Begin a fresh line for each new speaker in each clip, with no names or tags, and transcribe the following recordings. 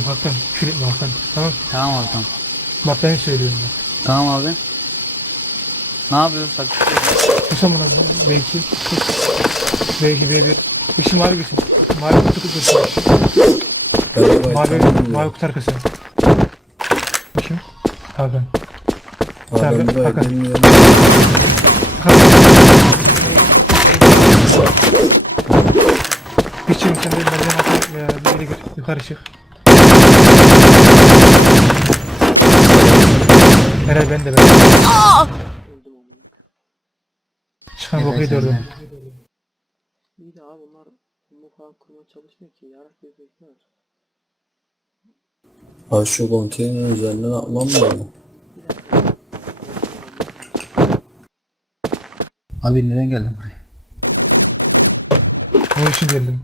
Diyorum Hakan. Küfür etme Hakan. Tamam.
Tamam abi tamam.
Bak ben söylüyorum bak.
Tamam abi. Ne yapıyoruz? Bak,
Kusam bana belki. Belki B1. İşim mavi gitsin. Mavi kutu kutu.
Ben
Mavi, mavi kutu arkası. İşim. Hakan. Sen-
burayı
Hakan.
bilmiyorum.
İçim sen de merdiven atla. Yukarı çık. Eray ben de ben. Çıkan boku
Evet,
gördüm.
İyi de abi bunlar bu falan kurmaya çalışmıyor ki. Yarak bezekler.
Abi şu konteynerin üzerinden atmam lazım.
Abi neden geldin buraya?
O için geldim.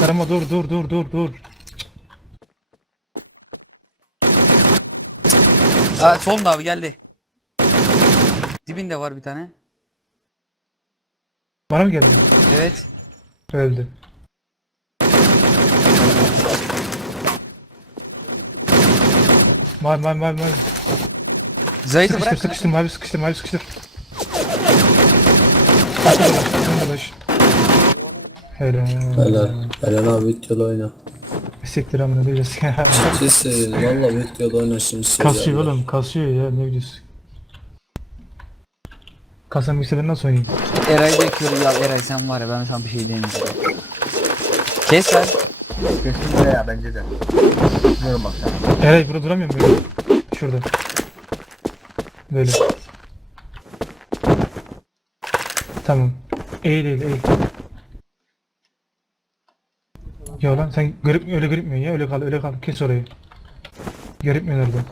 Karama dur dur dur dur dur.
Aa, solunda abi geldi. Dibinde var bir tane.
Bana mı geldi?
Evet.
Öldü. Mavi mavi mavi mavi. Sıkıştır
bırak.
sıkıştır mavi sıkıştır mavi sıkıştır. Helal.
Helal. Helal abi videoda oyna.
Siktir amına diyeceğiz.
Ciddi valla videoda oyna şimdi
kasıyor oğlum kasıyor ya ne biliyorsun. Kasan bilgisayarı nasıl oynayayım?
Eray bekliyor ya Eray sen var ya ben sana bir şey demiyorum. Kes lan.
Kesin de ya bence de. Bilmiyorum bak sen.
Eray burada duramıyorum böyle. Şurada. Böyle. Tamam. Eğil eğil eğil. Ya lan sen görüp öyle görünmüyorsun ya öyle kal öyle kal kes orayı. Görünmüyor orada.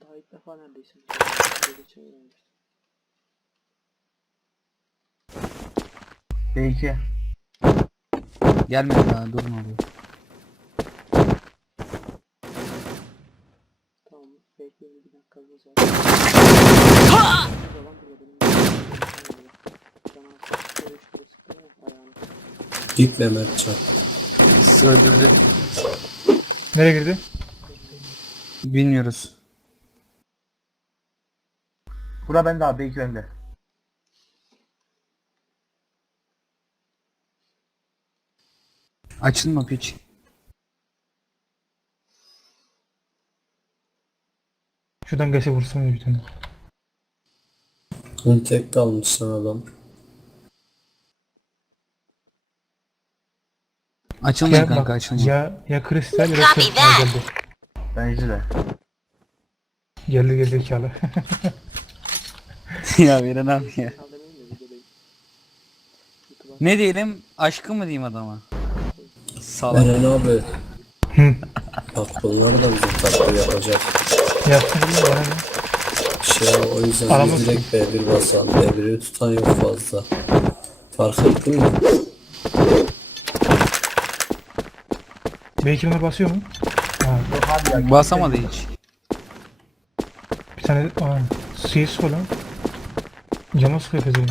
Daha ilk defa neredeyse. Böyle çevirmemiş.
B2.
Gelmedi daha durma abi.
Tamam. Bekleyin bir dakika. Güzel. Yalan bile benim. Canım böyle şurada sıkıyor ya ayağını.
Git Mehmetcan.
Öldürdü.
Nereye girdi?
Bilmiyoruz.
Bura bende abi B2 bende.
Açılma piç.
Şuradan gelse vursun bir tane.
Bunu tek kalmışsın adam.
Açılmayın
Ya,
kanka
bak,
açılmayın.
ya, ya kristal ya da. Ha, geldi.
Bence de.
Geldi geldi zekalı.
ya Eren abi ya. Ne diyelim? Aşkı mı diyeyim adama? Salak.
Eren abi.
Hı.
Bak bunlar da bizim takdir yapacak.
Yaptın değil mi? Bana ne?
Şey o yüzden
Aramız-
direkt B1 basan. B1'i tutan yok fazla. Fark ettin mi?
B2 numara basıyor mu? Ha,
Yok abi ya.
Basamadı hiç.
bir tane aa, suya sıkıyor lan. Cama sıkıyor pezevenk.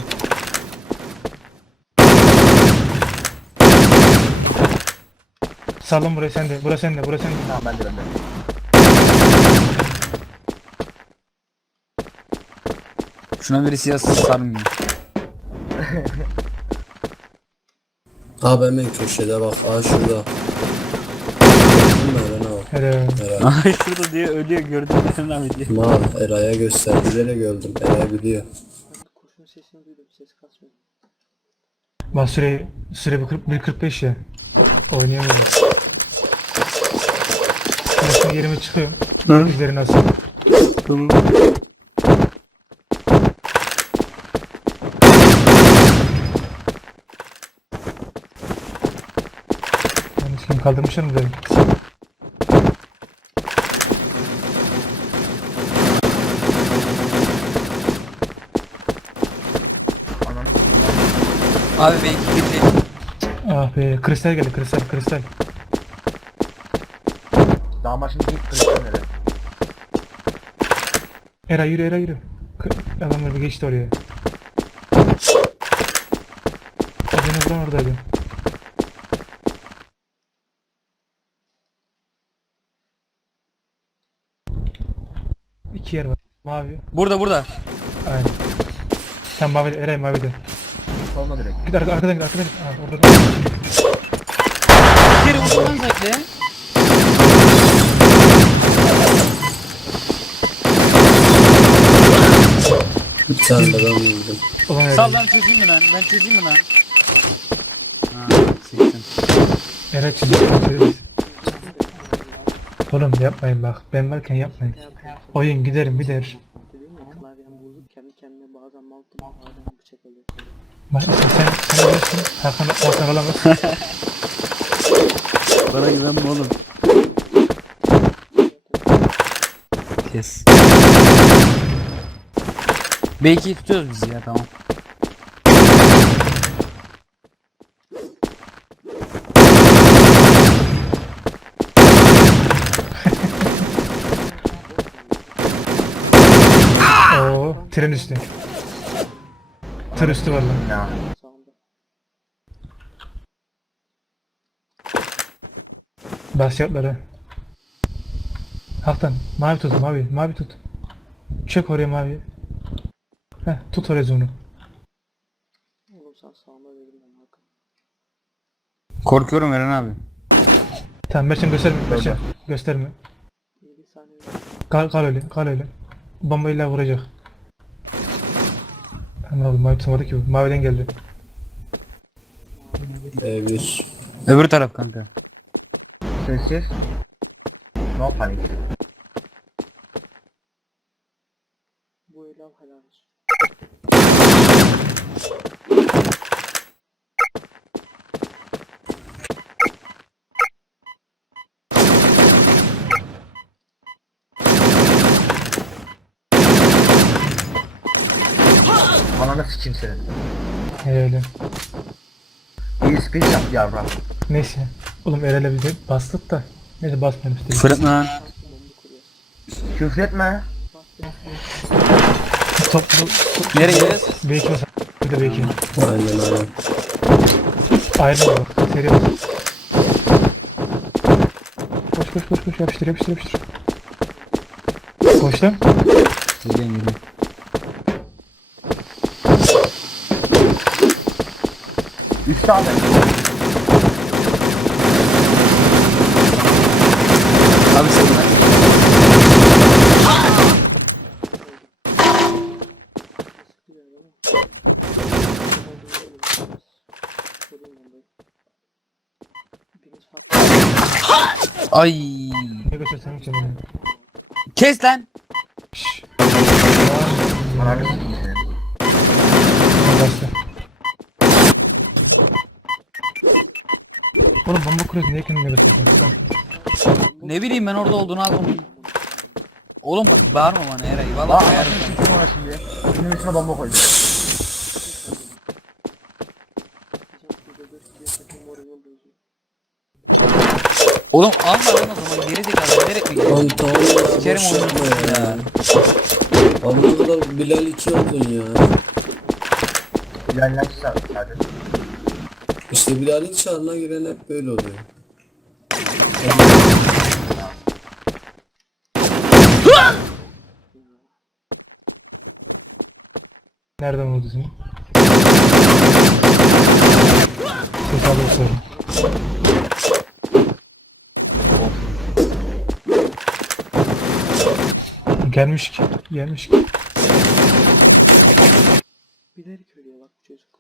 Sallın burayı sen de. Burası sen de. Burası sen de.
Tamam bende bende.
Şuna birisi yazsın sarmıyor.
Abi hemen köşede bak. Aa şurada. Gördün mü Eren abi?
Helal.
Eren.
Ay şurada diye ölüyor gördüm Eren abi diye.
Mal Eray'a gösterdiler öldüm. Eray biliyor.
Ben kurşun sesini duydum. Ses kasmıyor.
Bak süre, süre bir 40 1.45 ya. Oynayamıyorlar. Ben şimdi yerime çıkıyorum. Üzeri nasıl?
Tamam.
Yani kim kaldırmışlar mı dedim.
Abi belki girecek.
Ah be kristal geldi kristal kristal.
Daha maçın ilk nere?
Era yürü Era yürü. K- Adamlar bir geçti oraya. En azından oradaydı. İki yer var. Mavi.
Burada burada.
Aynen. Sen mavi, Eray mavi de.
Soluna direkt.
Arka, arkadan git arkadan. Aa, orada.
Bir kere vurdum lan zaten.
Bir tane de ben.
Ulan Eray.
Sal lan çözeyim mi lan? Ben çözeyim mi lan? Ha, siktim.
Eray çizgi Oğlum yapmayın bak. Ben varken yapmayın. Oyun giderim gider.
Ya klavyem bozuk kendi kendine bazen mouse'um bazen bıçak alıyor.
Bak sen sen sen bilirsin. Hakan Hakan alamaz.
Bana güvenme oğlum. Kes. Belki tutuyoruz biz ya tamam.
Oo, tren üstü. Tır üstü var lan.
Ya.
Sağında.
Basiyatları. Haktan mavi tut mavi mavi tut. Çök oraya mavi. Heh tut oraya zoom'u.
Oğlum sen dedim ben Hakan.
Korkuyorum Eren abi.
Tamam Mertcan gösterme Mertcan. Gösterme.
7 saniye
Kal, kal öyle kal öyle. Bomba illa vuracak. Ama abi mavi tutamadı ki. Maviden geldi.
B1.
Öbür taraf kanka.
Sessiz. No panik.
Bu el al helal olsun.
Senin.
He öyle.
İyi speech yap yavrum.
Neyse. Oğlum Erel'e bir de bastık da. Neyse basmayalım işte.
Fırıtma lan.
Küfür etme.
Toplu.
Nereye gidiyoruz?
Belki mesela. Bir de belki.
Aynen aynen.
Ayrı bak. Seri bak. Koş koş koş koş yapıştır yapıştır yapıştır. Koş lan.
Geliyorum
sağda.
Abi sen lan. Ay. Kes lan.
Şşş.
Ananı
Oğlum bomba kuruyorsun niye kendine gösteriyorsun sen?
Ne bileyim ben orada olduğunu aldım. Oğlum bak bağırma bana Eray.
Aa,
Vallahi bağırma.
sikeyim ona şimdi. Bunun üstüne bomba
bozuyor.
Oğlum alma lan o zaman geri zekalı bilerek mi gidiyorsun?
Lan tamam ya.
Sikerim
boş
onu
yapma
ya.
Abi ne kadar Bilal 2 oldun ya.
Bilal'den sadece.
İşte Bilal'in çağrına giren hep böyle oluyor.
Nereden vurdu seni? Ses alır sorun. Gelmiş ki, gelmiş ki.
Bilerek ölüyor bak bu çocuk.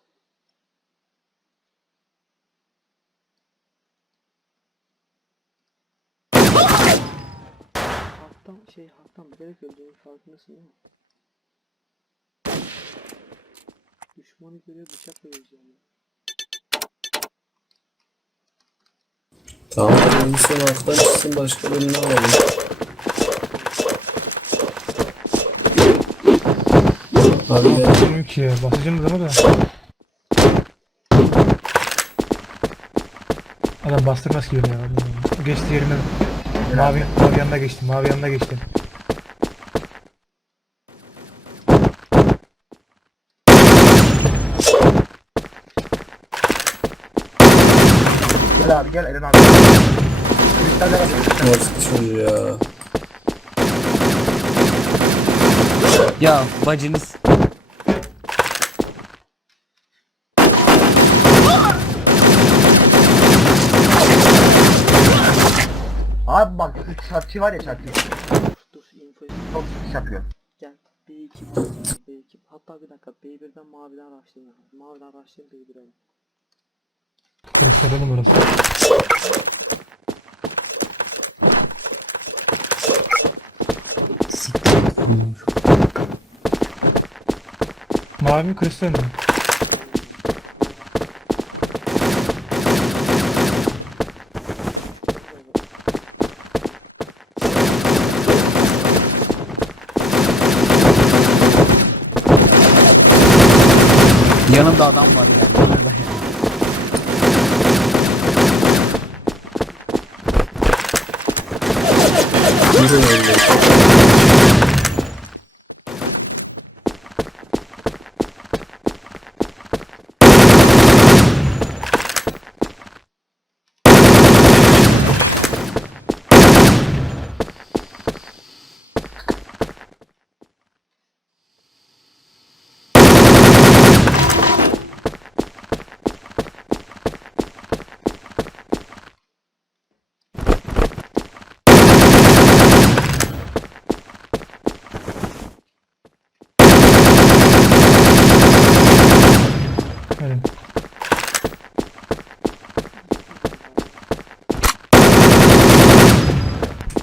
Haktan şey haktan bilerek öldüğünün farkındasın değil mi? Düşmanı görüyor bıçakla gözüyor.
Tamam abi sen alttan çıksın başka birini alalım. Abi.
Bilmiyorum ki ya, basacağım adamı da. Adam bastırmaz ki beni ya. Geçti yerime. Mavi, mavi yanına geçti. Mavi yanına geçti.
Gel abi gel Eren abi. Kristal'de var.
Nasıl çocuğu ya?
Ya bacınız.
Abi bak şu şartçı var ya şartçı.
Dur info
Çok iş yapıyor.
gel. B2 B2 hatta bir dakika B1'den maviden araştırın. Maviden araştırın B1'e. alın.
Kristal oğlum burası. Mavi mi kristal mi?
Yanımda adam var ya. Yanımda ya.
Yürü öyle.
Evet. Evet.
Herhalde nerede?
Ya aklı sıra benden açıkken beni öldürecek ya. Yer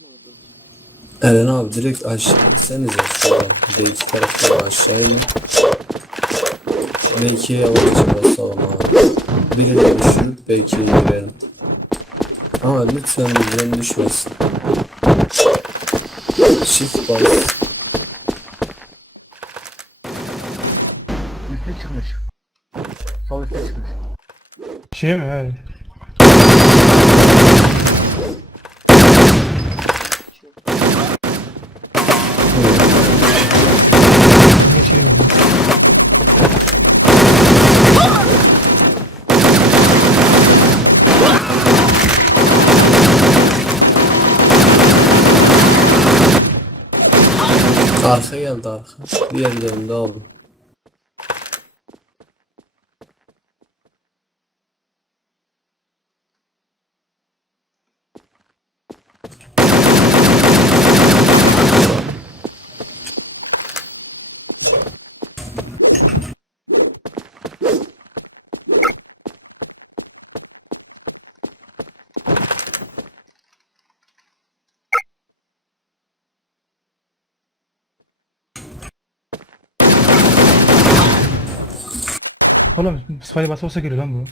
mi oldu?
Eren abi direkt aşağı insenize şuradan. B2 tarafından aşağı inin. B2'ye yavaşça basalım abi. Birini düşürüp B2'ye girelim. Ama lütfen bizden düşmesin. Shift bas.
Çıkmış. Sol üste çıkmış.
Şey mi? Evet. Şey.
Arka geldi arka. Diğerlerini de aldım.
Oğlum spy basa basa geliyor lan bu.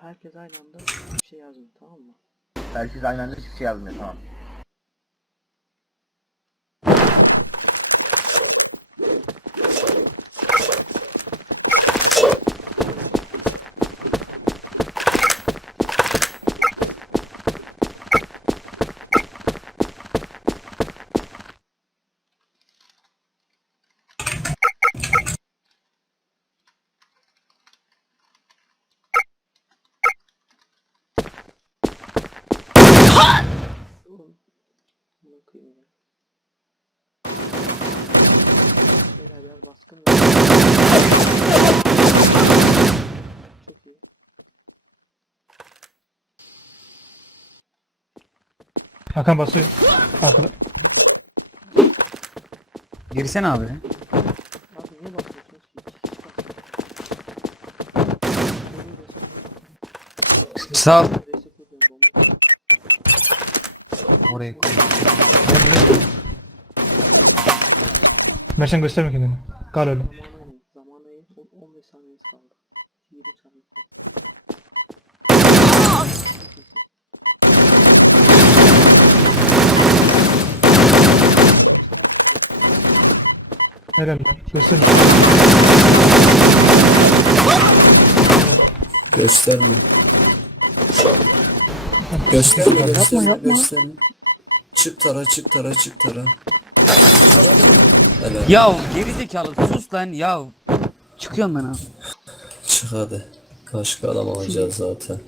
Herkes aynı anda bir şey yazmıyor tamam mı?
Herkes aynı anda hiçbir şey yazmıyor tamam.
Oğlum. Bunu okuyayım ya. Beyler biraz baskın var. Çok iyi.
Hakan basıyor. Arkada.
Girsene abi.
Abi niye basıyorsunuz ki?
Sağ ol. Oraya koy.
Merşen gösterme kendini. Kal öyle. Helal lan. Göster.
Gösterme. Gösterme
Yapma,
gösterme
yapma.
gösterme. Çık tara çık tara çık tara. Helal.
Ya gerizekalı sus lan ya. Çıkıyorum ben abi.
Çık hadi. Başka adam alacağız zaten.